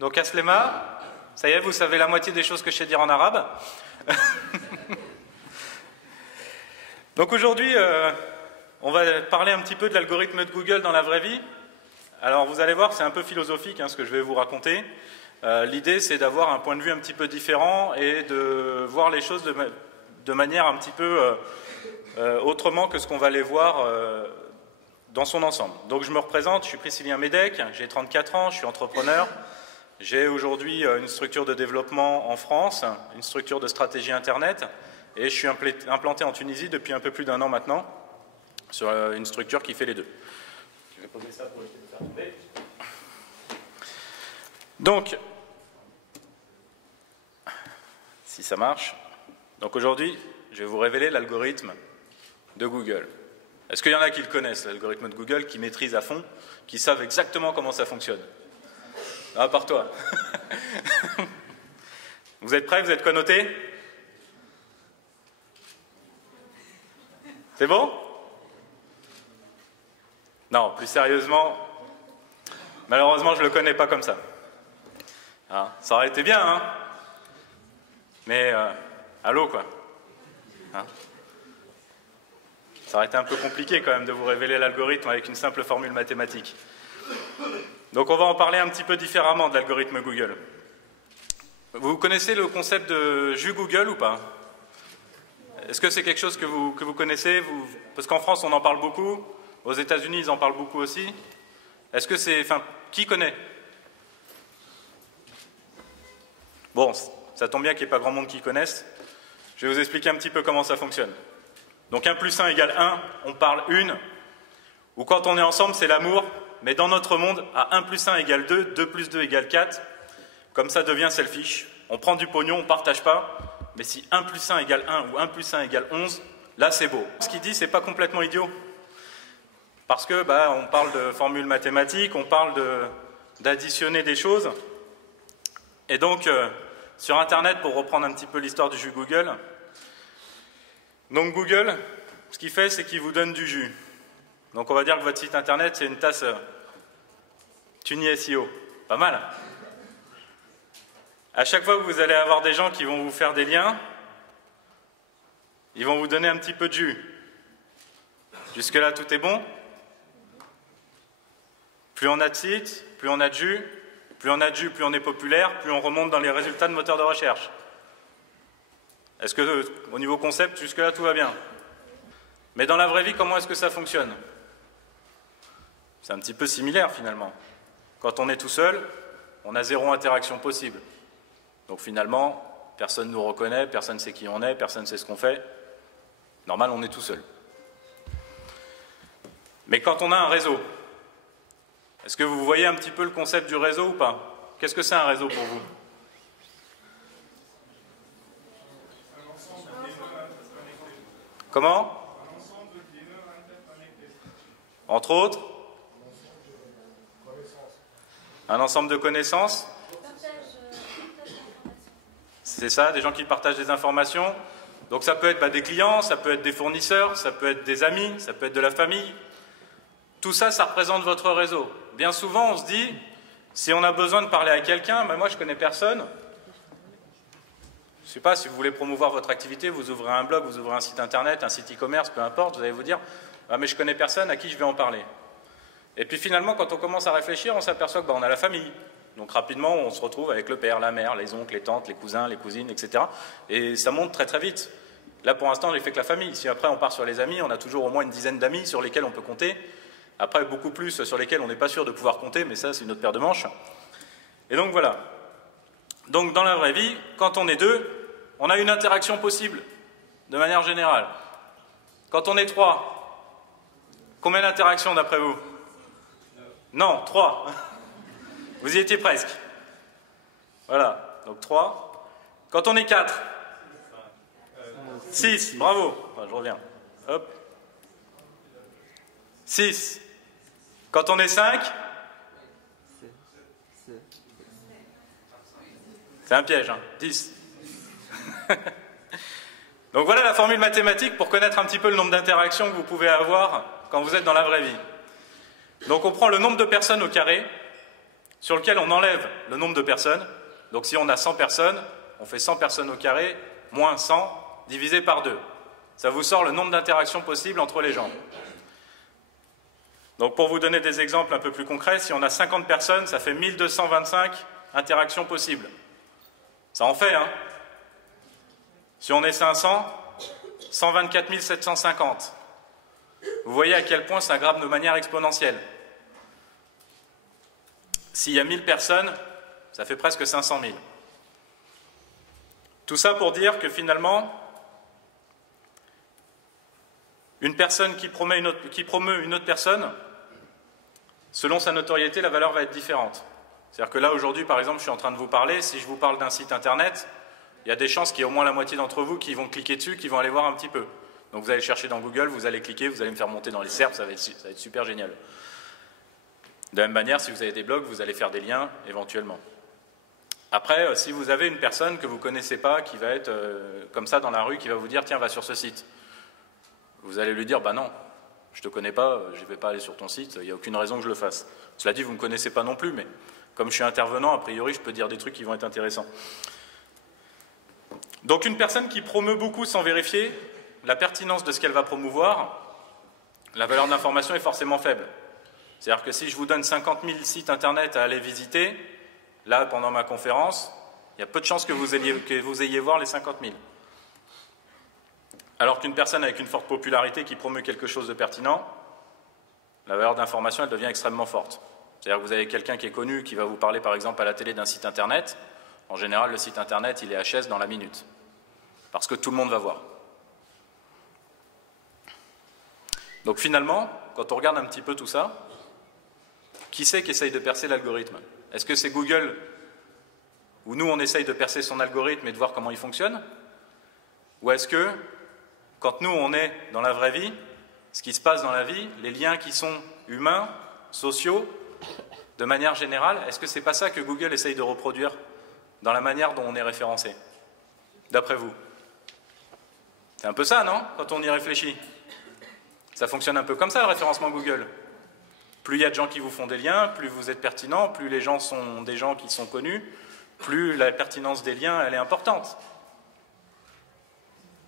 Donc Aslema, ça y est, vous savez la moitié des choses que je sais dire en arabe. Donc aujourd'hui, on va parler un petit peu de l'algorithme de Google dans la vraie vie. Alors vous allez voir, c'est un peu philosophique ce que je vais vous raconter. L'idée, c'est d'avoir un point de vue un petit peu différent et de voir les choses de manière un petit peu autrement que ce qu'on va les voir dans son ensemble. Donc je me représente, je suis Priscillien Médec, j'ai 34 ans, je suis entrepreneur. J'ai aujourd'hui une structure de développement en France, une structure de stratégie Internet, et je suis implanté en Tunisie depuis un peu plus d'1 an maintenant, sur une structure qui fait les deux. Je vais poser ça pour éviter de faire tomber. Donc, si ça marche, donc aujourd'hui, je vais vous révéler l'algorithme de Google. Est-ce qu'il y en a qui le connaissent, l'algorithme de Google, qui maîtrisent à fond, qui savent exactement comment ça fonctionne? Ah, à part toi. Vous êtes prêts? Vous êtes connotés? C'est bon? Non, plus sérieusement, malheureusement, je ne le connais pas comme ça. Ah, ça aurait été bien, hein? Mais, allô, quoi. Hein? Ça aurait été un peu compliqué, quand même, de vous révéler l'algorithme avec une simple formule mathématique. Donc on va en parler un petit peu différemment de l'algorithme Google. Vous connaissez le concept de jus Google ou pas? Est-ce que c'est quelque chose que vous connaissez? Parce qu'en France on en parle beaucoup, aux États-Unis ils en parlent beaucoup aussi. Est-ce que c'est... Enfin, qui connaît? Bon, ça tombe bien qu'il n'y ait pas grand monde qui connaisse. Je vais vous expliquer un petit peu comment ça fonctionne. Donc 1 plus 1 égale 1, on parle une, ou quand on est ensemble c'est l'amour. Mais dans notre monde, à 1 plus 1 égale 2, 2 plus 2 égale 4, comme ça devient selfish. On prend du pognon, on ne partage pas, mais si 1 plus 1 égale 1 ou 1 plus 1 égale 11, là c'est beau. Ce qu'il dit, c'est pas complètement idiot. Parce que, on parle de formules mathématiques, on parle d'additionner des choses. Et donc, sur Internet, pour reprendre un petit peu l'histoire du jus Google, donc Google, ce qu'il fait, c'est qu'il vous donne du jus. Donc on va dire que votre site internet c'est une tasse Tuni SEO, pas mal. À chaque fois que vous allez avoir des gens qui vont vous faire des liens, ils vont vous donner un petit peu de jus. Jusque là tout est bon. Plus on a de sites, plus on a de jus, plus on a de jus, plus on est populaire, plus on remonte dans les résultats de moteurs de recherche. Est-ce que au niveau concept, jusque là tout va bien? Mais dans la vraie vie, comment est-ce que ça fonctionne? C'est un petit peu similaire finalement. Quand on est tout seul, on a 0 interaction possible. Donc finalement, personne ne nous reconnaît, personne ne sait qui on est, personne ne sait ce qu'on fait. Normal, on est tout seul. Mais quand on a un réseau, est-ce que vous voyez un petit peu le concept du réseau ou pas? Qu'est-ce que c'est un réseau pour vous? Comment? Entre autres? Un ensemble de connaissances. C'est ça, des gens qui partagent des informations. Donc ça peut être des clients, ça peut être des fournisseurs, ça peut être des amis, ça peut être de la famille. Tout ça, ça représente votre réseau. Bien souvent, on se dit, si on a besoin de parler à quelqu'un, moi je connais personne. Je ne sais pas, si vous voulez promouvoir votre activité, vous ouvrez un blog, vous ouvrez un site internet, un site e-commerce, peu importe, vous allez vous dire, mais je connais personne, à qui je vais en parler? Et puis finalement, quand on commence à réfléchir, on s'aperçoit qu'on a la famille. Donc rapidement, on se retrouve avec le père, la mère, les oncles, les tantes, les cousins, les cousines, etc. Et ça monte très très vite. Là, pour l'instant, j'ai fait que la famille. Si après on part sur les amis, on a toujours au moins une dizaine d'amis sur lesquels on peut compter. Après, beaucoup plus sur lesquels on n'est pas sûr de pouvoir compter, mais ça, c'est une autre paire de manches. Et donc voilà. Donc dans la vraie vie, quand on est 2, on a une interaction possible, de manière générale. Quand on est 3, combien d'interactions d'après vous? Non, 3. Vous y étiez presque. Voilà, donc 3. Quand on est 4, 6, bravo. Enfin, je reviens. Hop. 6. Quand on est 5, c'est un piège, 10. Donc voilà la formule mathématique pour connaître un petit peu le nombre d'interactions que vous pouvez avoir quand vous êtes dans la vraie vie. Donc on prend le nombre de personnes au carré, sur lequel on enlève le nombre de personnes. Donc si on a 100 personnes, on fait 100 personnes au carré, moins 100, divisé par 2. Ça vous sort le nombre d'interactions possibles entre les gens. Donc pour vous donner des exemples un peu plus concrets, si on a 50 personnes, ça fait 1225 interactions possibles. Ça en fait, hein? Si on est 500, 124 750. Vous voyez à quel point ça grimpe de manière exponentielle. S'il y a 1000 personnes, ça fait presque 500 000. Tout ça pour dire que finalement, une personne qui promeut une autre personne, selon sa notoriété, la valeur va être différente. C'est-à-dire que là, aujourd'hui, par exemple, je suis en train de vous parler, si je vous parle d'un site internet, il y a des chances qu'il y ait au moins la moitié d'entre vous qui vont cliquer dessus, qui vont aller voir un petit peu. Donc vous allez chercher dans Google, vous allez cliquer, vous allez me faire monter dans les SERP, ça va être super génial. De la même manière, si vous avez des blogs, vous allez faire des liens, éventuellement. Après, si vous avez une personne que vous ne connaissez pas, qui va être comme ça dans la rue, qui va vous dire « Tiens, va sur ce site », vous allez lui dire « Bah non, je ne te connais pas, je ne vais pas aller sur ton site, il n'y a aucune raison que je le fasse. » Cela dit, vous ne me connaissez pas non plus, mais comme je suis intervenant, a priori, je peux dire des trucs qui vont être intéressants. Donc une personne qui promeut beaucoup sans vérifier la pertinence de ce qu'elle va promouvoir, la valeur de l'information est forcément faible. C'est-à-dire que si je vous donne 50 000 sites internet à aller visiter, là, pendant ma conférence, il y a peu de chances que vous ayez voir les 50 000. Alors qu'une personne avec une forte popularité qui promeut quelque chose de pertinent, la valeur d'information, elle devient extrêmement forte. C'est-à-dire que vous avez quelqu'un qui est connu, qui va vous parler par exemple à la télé d'un site internet. En général, le site internet, il est HS dans la minute. Parce que tout le monde va voir. Donc finalement, quand on regarde un petit peu tout ça, qui c'est qui essaye de percer l'algorithme? Est-ce que c'est Google, où nous on essaye de percer son algorithme et de voir comment il fonctionne? Ou est-ce que, quand nous on est dans la vraie vie, ce qui se passe dans la vie, les liens qui sont humains, sociaux, de manière générale, est-ce que c'est pas ça que Google essaye de reproduire dans la manière dont on est référencé, d'après vous? C'est un peu ça, non? Quand on y réfléchit. Ça fonctionne un peu comme ça, le référencement Google. Plus il y a de gens qui vous font des liens, plus vous êtes pertinent, plus les gens sont des gens qui sont connus, plus la pertinence des liens, elle est importante.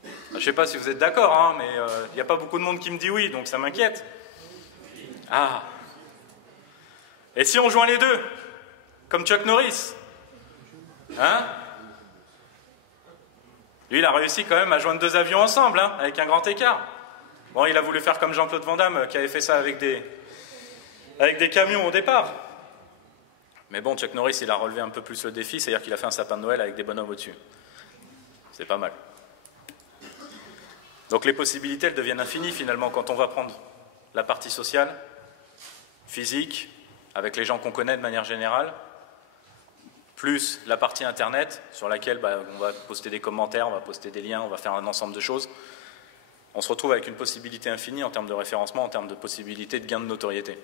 Je ne sais pas si vous êtes d'accord, hein, mais il n'y a pas beaucoup de monde qui me dit oui, donc ça m'inquiète. Ah. Et si on joint les deux, comme Chuck Norris, hein? Lui, il a réussi quand même à joindre deux avions ensemble, hein, avec un grand écart. Bon, il a voulu faire comme Jean-Claude Van Damme, qui avait fait ça avec des camions au départ. Mais bon, Chuck Norris, il a relevé un peu plus le défi, c'est-à-dire qu'il a fait un sapin de Noël avec des bonhommes au-dessus. C'est pas mal. Donc les possibilités, elles deviennent infinies finalement quand on va prendre la partie sociale, physique, avec les gens qu'on connaît de manière générale, plus la partie internet, sur laquelle on va poster des commentaires, on va poster des liens, on va faire un ensemble de choses. On se retrouve avec une possibilité infinie en termes de référencement, en termes de possibilité de gain de notoriété.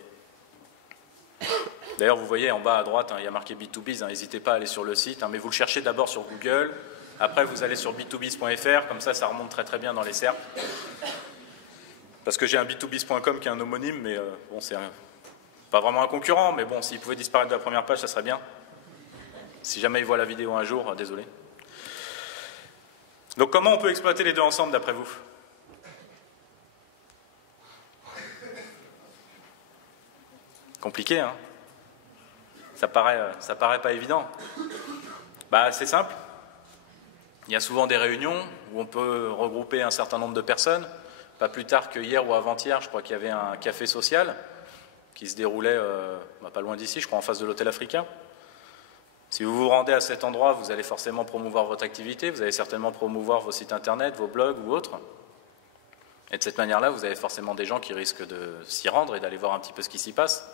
D'ailleurs, vous voyez en bas à droite, hein, il y a marqué B2Biz, n'hésitez pas à aller sur le site, hein, mais vous le cherchez d'abord sur Google, après vous allez sur b2biz.fr, comme ça remonte très très bien dans les SERP. Parce que j'ai un b2biz.com qui est un homonyme, mais bon, c'est pas vraiment un concurrent, mais bon, s'il pouvait disparaître de la première page, ça serait bien. Si jamais il voit la vidéo un jour, désolé. Donc comment on peut exploiter les deux ensemble d'après vous? Compliqué, hein? Ça paraît pas évident. C'est simple. Il y a souvent des réunions où on peut regrouper un certain nombre de personnes. Pas plus tard que hier ou avant-hier, je crois qu'il y avait un café social qui se déroulait pas loin d'ici, je crois en face de l'hôtel africain. Si vous vous rendez à cet endroit, vous allez forcément promouvoir votre activité, vous allez certainement promouvoir vos sites internet, vos blogs ou autres. Et de cette manière-là, vous avez forcément des gens qui risquent de s'y rendre et d'aller voir un petit peu ce qui s'y passe.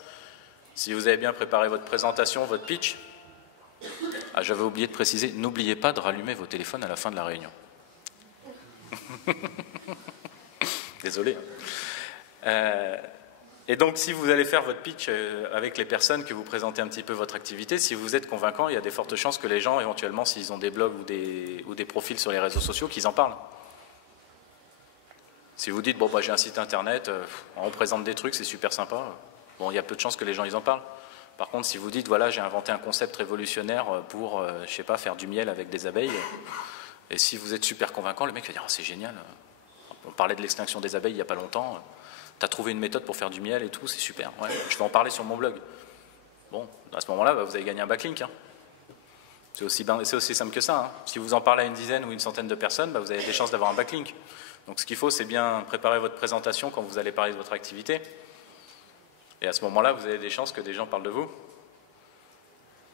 Si vous avez bien préparé votre présentation, votre pitch, j'avais oublié de préciser, n'oubliez pas de rallumer vos téléphones à la fin de la réunion. Désolé. Et donc, si vous allez faire votre pitch avec les personnes, que vous présentez un petit peu votre activité, si vous êtes convaincant, il y a des fortes chances que les gens, éventuellement, s'ils ont des blogs ou des profils sur les réseaux sociaux, qu'ils en parlent. Si vous dites, bon, j'ai un site internet, on présente des trucs, c'est super sympa, bon, il y a peu de chances que les gens ils en parlent. Par contre, si vous dites, voilà, j'ai inventé un concept révolutionnaire pour, je sais pas, faire du miel avec des abeilles, et si vous êtes super convaincant, le mec va dire, oh, c'est génial, on parlait de l'extinction des abeilles il n'y a pas longtemps, tu as trouvé une méthode pour faire du miel et tout, c'est super, ouais, je vais en parler sur mon blog. Bon, à ce moment-là, bah, vous avez gagné un backlink. Hein. C'est aussi simple que ça. Hein. Si vous en parlez à une dizaine ou une centaine de personnes, bah, vous avez des chances d'avoir un backlink. Donc ce qu'il faut, c'est bien préparer votre présentation quand vous allez parler de votre activité. Et à ce moment-là, vous avez des chances que des gens parlent de vous.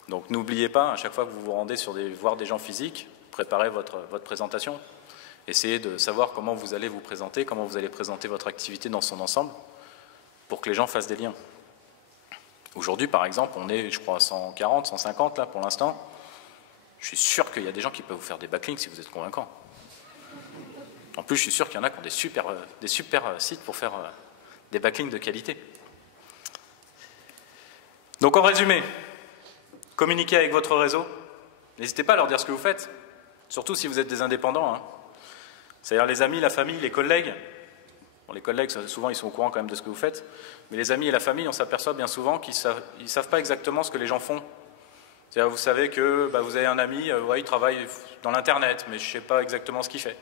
Donc n'oubliez pas, à chaque fois que vous vous rendez voir des gens physiques, préparez votre présentation. Essayez de savoir comment vous allez vous présenter, comment vous allez présenter votre activité dans son ensemble, pour que les gens fassent des liens. Aujourd'hui, par exemple, on est, je crois, à 140, 150 là pour l'instant. Je suis sûr qu'il y a des gens qui peuvent vous faire des backlinks si vous êtes convaincant. En plus, je suis sûr qu'il y en a qui ont des super sites pour faire des backlinks de qualité. Donc en résumé, communiquez avec votre réseau. N'hésitez pas à leur dire ce que vous faites, surtout si vous êtes des indépendants. Hein. C'est-à-dire les amis, la famille, les collègues. Bon, les collègues, souvent, ils sont au courant quand même de ce que vous faites. Mais les amis et la famille, on s'aperçoit bien souvent qu'ils ne savent pas exactement ce que les gens font. C'est-à-dire, vous savez que bah, vous avez un ami, ouais, il travaille dans l'Internet, mais je ne sais pas exactement ce qu'il fait.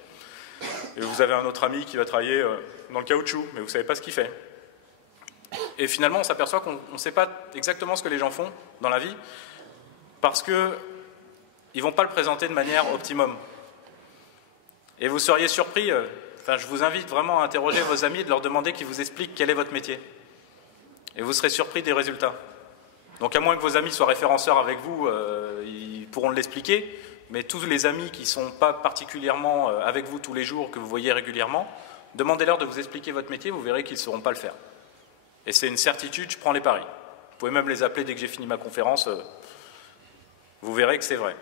Et vous avez un autre ami qui va travailler dans le caoutchouc, mais vous ne savez pas ce qu'il fait. Et finalement, on s'aperçoit qu'on ne sait pas exactement ce que les gens font dans la vie, parce qu'ils ne vont pas le présenter de manière optimum. Et vous seriez surpris, enfin, je vous invite vraiment à interroger vos amis et de leur demander qu'ils vous expliquent quel est votre métier. Et vous serez surpris des résultats. Donc à moins que vos amis soient référenceurs avec vous, ils pourront l'expliquer, mais tous les amis qui ne sont pas particulièrement avec vous tous les jours, que vous voyez régulièrement, demandez-leur de vous expliquer votre métier, vous verrez qu'ils ne sauront pas le faire. Et c'est une certitude, je prends les paris. Vous pouvez même les appeler dès que j'ai fini ma conférence, vous verrez que c'est vrai.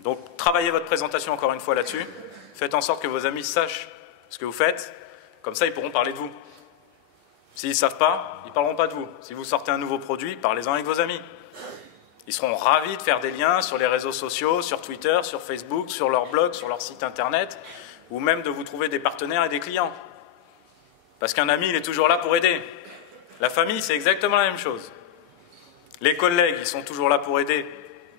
Donc travaillez votre présentation encore une fois là-dessus, faites en sorte que vos amis sachent ce que vous faites, comme ça ils pourront parler de vous. S'ils ne savent pas, ils ne parleront pas de vous. Si vous sortez un nouveau produit, parlez-en avec vos amis. Ils seront ravis de faire des liens sur les réseaux sociaux, sur Twitter, sur Facebook, sur leur blog, sur leur site internet, ou même de vous trouver des partenaires et des clients. Parce qu'un ami, il est toujours là pour aider. La famille, c'est exactement la même chose. Les collègues, ils sont toujours là pour aider,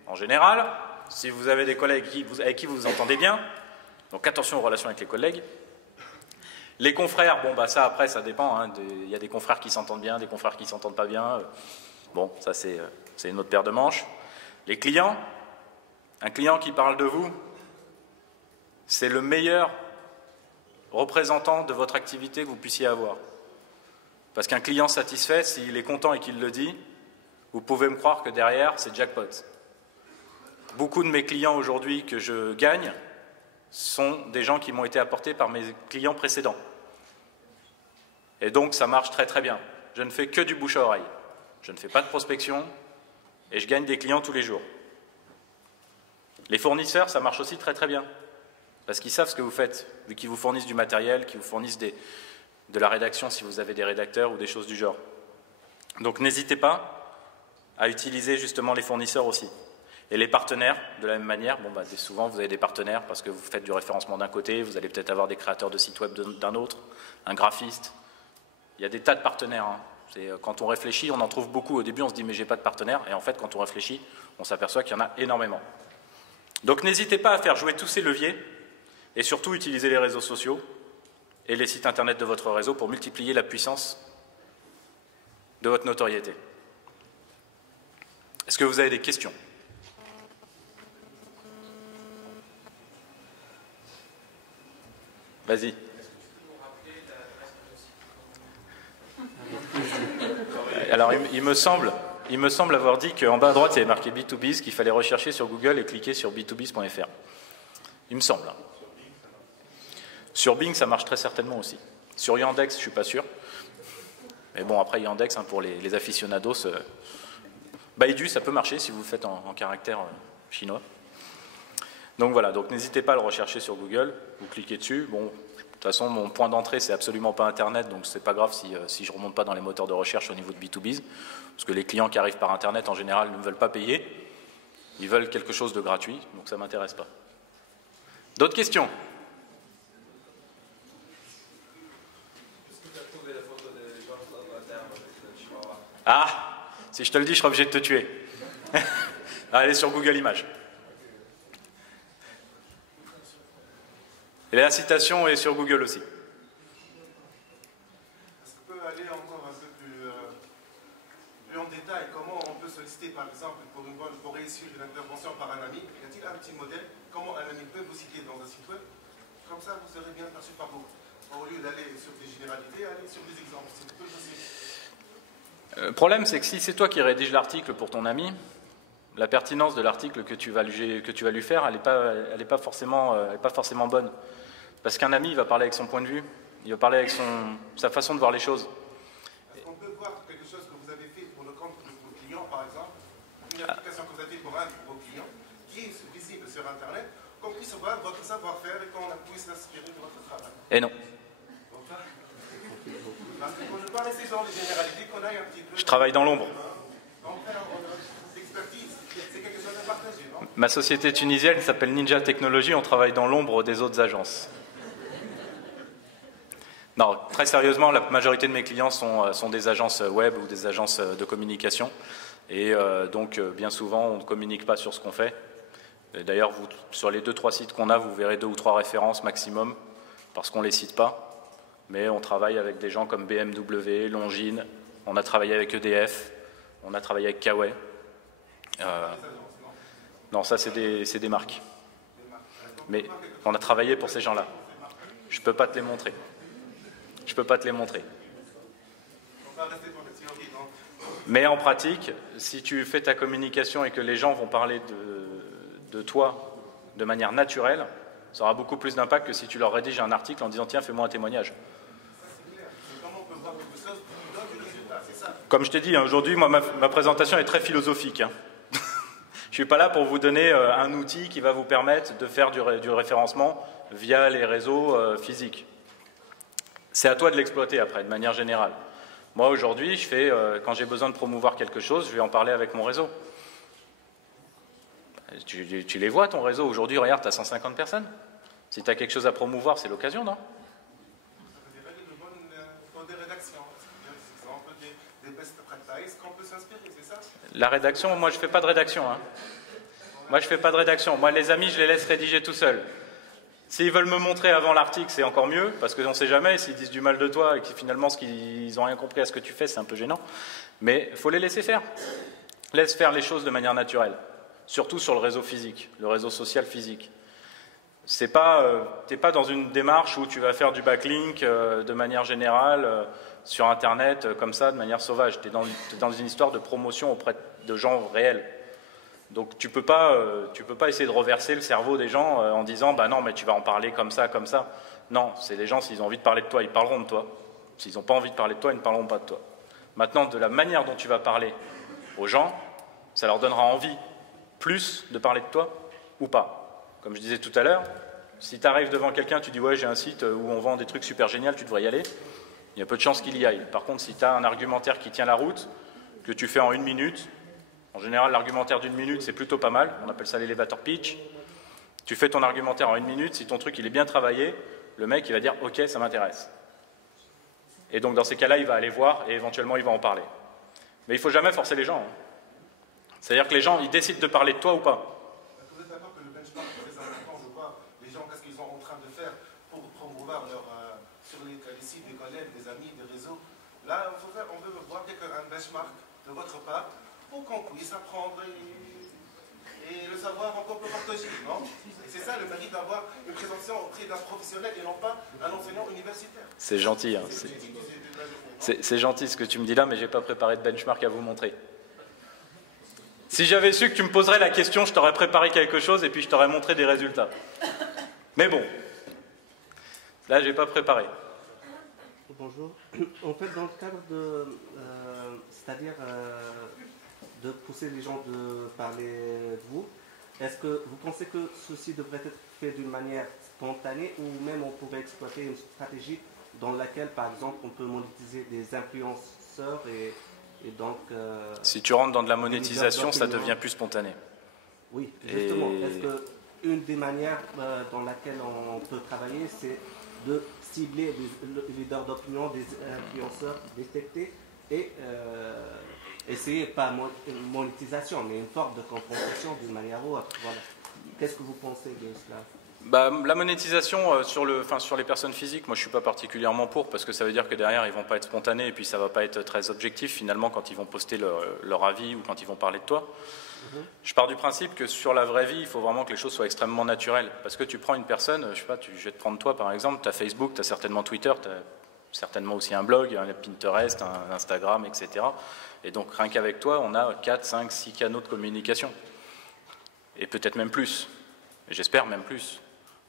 en général. Si vous avez des collègues avec qui vous vous entendez bien, donc attention aux relations avec les collègues. Les confrères, bon bah ça après ça dépend, hein, il y a des confrères qui s'entendent bien, des confrères qui ne s'entendent pas bien, bon ça c'est une autre paire de manches. Les clients, un client qui parle de vous, c'est le meilleur représentant de votre activité que vous puissiez avoir. Parce qu'un client satisfait, s'il est content et qu'il le dit, vous pouvez me croire que derrière c'est jackpot. Beaucoup de mes clients aujourd'hui que je gagne sont des gens qui m'ont été apportés par mes clients précédents. Et donc ça marche très très bien. Je ne fais que du bouche à oreille. Je ne fais pas de prospection et je gagne des clients tous les jours. Les fournisseurs, ça marche aussi très très bien. Parce qu'ils savent ce que vous faites, vu qu'ils vous fournissent du matériel, qu'ils vous fournissent de la rédaction si vous avez des rédacteurs ou des choses du genre. Donc n'hésitez pas à utiliser justement les fournisseurs aussi. Et les partenaires, de la même manière, bon, bah, souvent vous avez des partenaires parce que vous faites du référencement d'un côté, vous allez peut-être avoir des créateurs de sites web d'un autre, un graphiste. Il y a des tas de partenaires. Hein. Quand on réfléchit, on en trouve beaucoup. Au début, on se dit mais j'ai pas de partenaire. Et en fait, quand on réfléchit, on s'aperçoit qu'il y en a énormément. Donc n'hésitez pas à faire jouer tous ces leviers et surtout utiliser les réseaux sociaux et les sites internet de votre réseau pour multiplier la puissance de votre notoriété. Est-ce que vous avez des questions ? Vas-y. Alors, il me semble avoir dit qu'en bas à droite, il y avait marqué B2Biz, qu'il fallait rechercher sur Google et cliquer sur b2biz.fr. Il me semble. Sur Bing, ça marche très certainement aussi. Sur Yandex, je ne suis pas sûr. Mais bon, après Yandex, hein, pour les aficionados, Baidu, ça peut marcher si vous le faites en caractère chinois. Donc voilà, donc n'hésitez pas à le rechercher sur Google, vous cliquez dessus. Bon, de toute façon, mon point d'entrée, c'est absolument pas Internet, donc c'est pas grave si je ne remonte pas dans les moteurs de recherche au niveau de B2Biz, parce que les clients qui arrivent par Internet, en général, ne veulent pas payer, ils veulent quelque chose de gratuit, donc ça ne m'intéresse pas. D'autres questions ? Ah, Si je te le dis, je serai obligé de te tuer. Allez sur Google Images. Et la citation est sur Google aussi. Est-ce qu'on peut aller encore un peu plus en détail? Comment on peut solliciter, par exemple, pour réussir une intervention par un ami? Y a-t-il un petit modèle? Comment un ami peut vous citer dans un site web? Comme ça, vous serez bien perçu par vous. Au lieu d'aller sur des généralités, allez sur des exemples. C'est peu possible. Le problème, c'est que si c'est toi qui rédiges l'article pour ton ami, la pertinence de l'article que tu vas lui faire, elle n'est pas forcément bonne. Parce qu'un ami, il va parler avec son point de vue, il va parler avec sa façon de voir les choses. Est-ce qu'on peut voir quelque chose que vous avez fait pour le compte de vos clients, par exemple, une application que vous avez fait pour un de vos clients, qui est visible sur Internet, qu'on puisse voir votre savoir-faire et qu'on puisse s'inspirer de votre travail? Et non. Parce que quand je parle de ces genres de généralités, qu'on aille un petit peu... Je travaille dans l'ombre. L'expertise, c'est quelque chose à partager, non? Ma société tunisienne s'appelle Ninja Technologies, on travaille dans l'ombre des autres agences. Non, très sérieusement, la majorité de mes clients sont des agences web ou des agences de communication. Et donc, bien souvent, on ne communique pas sur ce qu'on fait. D'ailleurs, sur les 2-3 sites qu'on a, vous verrez 2 ou 3 références maximum, parce qu'on ne les cite pas. Mais on travaille avec des gens comme BMW, Longines, on a travaillé avec EDF, on a travaillé avec Kawaii. Non, ça, c'est des marques. Mais on a travaillé pour ces gens-là. Je ne peux pas te les montrer. Je ne peux pas te les montrer. Mais en pratique, si tu fais ta communication et que les gens vont parler de toi de manière naturelle, ça aura beaucoup plus d'impact que si tu leur rédiges un article en disant « Tiens, fais-moi un témoignage ». Comme je t'ai dit, aujourd'hui, moi, ma présentation est très philosophique. Hein. Je ne suis pas là pour vous donner un outil qui va vous permettre de faire du référencement via les réseaux physiques. C'est à toi de l'exploiter après, de manière générale. Moi, aujourd'hui, quand j'ai besoin de promouvoir quelque chose, je vais en parler avec mon réseau. Tu les vois, ton réseau. Aujourd'hui, regarde, tu as 150 personnes. Si tu as quelque chose à promouvoir, c'est l'occasion, non? La rédaction, moi, je ne fais pas de rédaction. Hein. Moi, je ne fais pas de rédaction. Moi, les amis, je les laisse rédiger tout seuls. S'ils veulent me montrer avant l'article, c'est encore mieux, parce qu'on ne sait jamais, s'ils disent du mal de toi et que finalement, ils n'ont rien compris à ce que tu fais, c'est un peu gênant. Mais il faut les laisser faire. Laisse faire les choses de manière naturelle. Surtout sur le réseau physique, le réseau social physique. Tu n'es pas dans une démarche où tu vas faire du backlink de manière générale sur Internet, comme ça, de manière sauvage. Tu es dans une histoire de promotion auprès de gens réels. Donc tu peux pas essayer de reverser le cerveau des gens en disant « bah non, mais tu vas en parler comme ça, comme ça ». Non, c'est les gens, s'ils ont envie de parler de toi, ils parleront de toi. S'ils n'ont pas envie de parler de toi, ils ne parleront pas de toi. Maintenant, de la manière dont tu vas parler aux gens, ça leur donnera envie plus de parler de toi ou pas. Comme je disais tout à l'heure, si tu arrives devant quelqu'un, tu dis « ouais, j'ai un site où on vend des trucs super géniaux, tu devrais y aller », il y a peu de chances qu'il y aille. Par contre, si tu as un argumentaire qui tient la route, que tu fais en 1 minute, en général, l'argumentaire d'1 minute, c'est plutôt pas mal. On appelle ça l'elevator pitch. Tu fais ton argumentaire en 1 minute. Si ton truc il est bien travaillé, le mec il va dire « ok, ça m'intéresse ». Et donc dans ces cas-là, il va aller voir et éventuellement il va en parler. Mais il ne faut jamais forcer les gens. Hein. C'est-à-dire que les gens, ils décident de parler de toi ou pas. Vous êtes d'accord que le benchmark est très important de voir les gens, qu'est-ce qu'ils sont en train de faire pour promouvoir sur les sites des collègues, des amis, des réseaux. Là, on veut voir un benchmark de votre part pour qu'on puisse apprendre et le savoir encore peut partager, non? Et c'est ça le mérite d'avoir une présentation auprès d'un professionnel et non pas un enseignant universitaire. C'est gentil, hein. C'est gentil ce que tu me dis là, mais je n'ai pas préparé de benchmark à vous montrer. Si j'avais su que tu me poserais la question, je t'aurais préparé quelque chose et puis je t'aurais montré des résultats. Mais bon, là je n'ai pas préparé. Bonjour. En fait, dans le cadre de... c'est-à-dire de pousser les gens de parler de vous, est-ce que vous pensez que ceci devrait être fait d'une manière spontanée ou même on pourrait exploiter une stratégie dans laquelle, par exemple, on peut monétiser des influenceurs et donc... si tu rentres dans de la monétisation, ça devient plus spontané. Oui, justement. Est-ce qu'une des manières dans laquelle on peut travailler, c'est de cibler les leaders d'opinion, des influenceurs détectés et essayer, pas monétisation, mais une forme de compensation d'une manière ou autre. Voilà. Qu'est-ce que vous pensez de cela? Bah, la monétisation sur les personnes physiques, moi je ne suis pas particulièrement pour, parce que ça veut dire que derrière ils ne vont pas être spontanés et puis ça ne va pas être très objectif finalement quand ils vont poster leur avis ou quand ils vont parler de toi. Je pars du principe que sur la vraie vie, il faut vraiment que les choses soient extrêmement naturelles. Parce que tu prends une personne, je sais pas, je vais te prendre toi par exemple, tu as Facebook, tu as certainement Twitter, tu as certainement aussi un blog, un Pinterest, un Instagram, etc. Et donc rien qu'avec toi, on a 4, 5, 6 canaux de communication. Et peut-être même plus. Et j'espère même plus.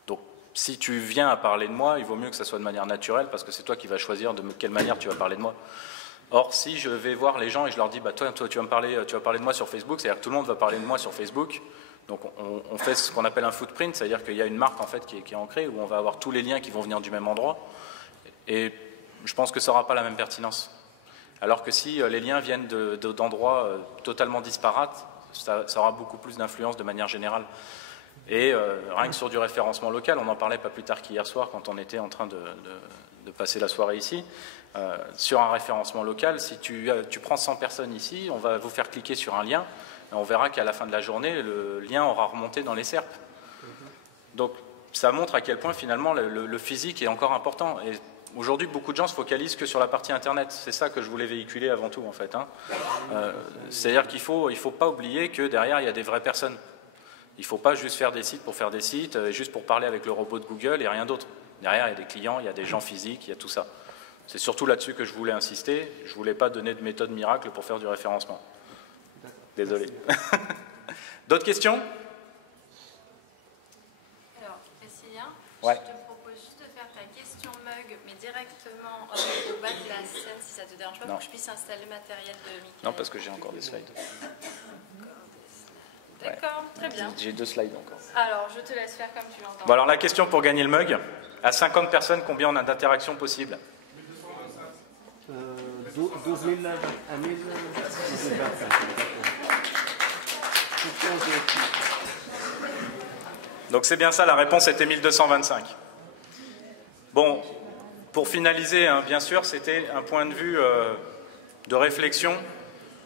Donc si tu viens à parler de moi, il vaut mieux que ça soit de manière naturelle parce que c'est toi qui vas choisir de quelle manière tu vas parler de moi. Or, si je vais voir les gens et je leur dis bah, toi tu vas parler de moi sur Facebook, c'est-à-dire que tout le monde va parler de moi sur Facebook. Donc on fait ce qu'on appelle un footprint, c'est-à-dire qu'il y a une marque en fait, qui est ancrée, où on va avoir tous les liens qui vont venir du même endroit. Et je pense que ça n'aura pas la même pertinence. Alors que si les liens viennent d'endroits totalement disparates, ça aura beaucoup plus d'influence de manière générale. Et rien que sur du référencement local, on en parlait pas plus tard qu'hier soir quand on était en train de passer la soirée ici. Sur un référencement local, si tu prends 100 personnes ici, on va vous faire cliquer sur un lien et on verra qu'à la fin de la journée, le lien aura remonté dans les SERP. Donc ça montre à quel point finalement le physique est encore important. Et aujourd'hui, beaucoup de gens se focalisent que sur la partie Internet. C'est ça que je voulais véhiculer avant tout en fait. Hein. C'est-à-dire qu'il ne faut pas oublier que derrière, il y a des vraies personnes. Il ne faut pas juste faire des sites pour faire des sites, juste pour parler avec le robot de Google et rien d'autre. Derrière, il y a des clients, il y a des gens physiques, il y a tout ça. C'est surtout là-dessus que je voulais insister. Je ne voulais pas donner de méthode miracle pour faire du référencement. Désolé. D'autres questions? Alors, Cécilien, ouais. Je te propose juste de faire ta question mug, mais directement au bas de la scène, si ça ne te dérange pas, pour que je puisse installer le matériel de Mickaël. Non, parce que j'ai encore des slides. D'accord, très bien. J'ai 2 slides encore. Alors, je te laisse faire comme tu l'entends. Bon, alors la question pour gagner le mug, à 50 personnes, combien on a d'interactions possibles? 12 000 à 1 000, 25. Donc c'est bien ça, la réponse était 1225. Bon, pour finaliser, hein, bien sûr, c'était un point de vue de réflexion.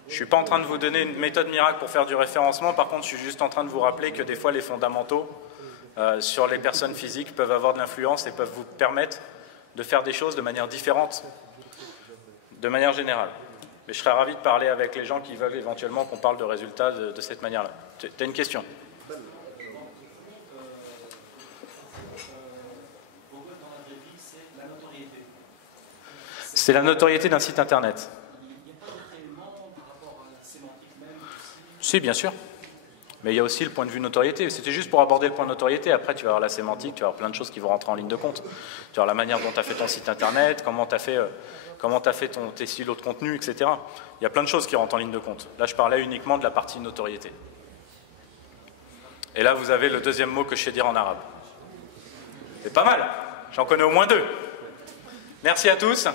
Je ne suis pas en train de vous donner une méthode miracle pour faire du référencement, par contre je suis juste en train de vous rappeler que des fois les fondamentaux sur les personnes physiques peuvent avoir de l'influence et peuvent vous permettre de faire des choses de manière différente, de manière générale. Mais je serais ravi de parler avec les gens qui veulent éventuellement qu'on parle de résultats de cette manière-là. Tu as une question? C'est la notoriété d'un site internet. Si, bien sûr. Mais il y a aussi le point de vue notoriété. C'était juste pour aborder le point de notoriété. Après, tu vas avoir la sémantique, tu vas avoir plein de choses qui vont rentrer en ligne de compte. Tu vas avoir la manière dont tu as fait ton site internet, comment tu as fait tes silos de contenu, etc. Il y a plein de choses qui rentrent en ligne de compte. Là, je parlais uniquement de la partie notoriété. Et là, vous avez le deuxième mot que je sais dire en arabe. C'est pas mal. J'en connais au moins 2. Merci à tous.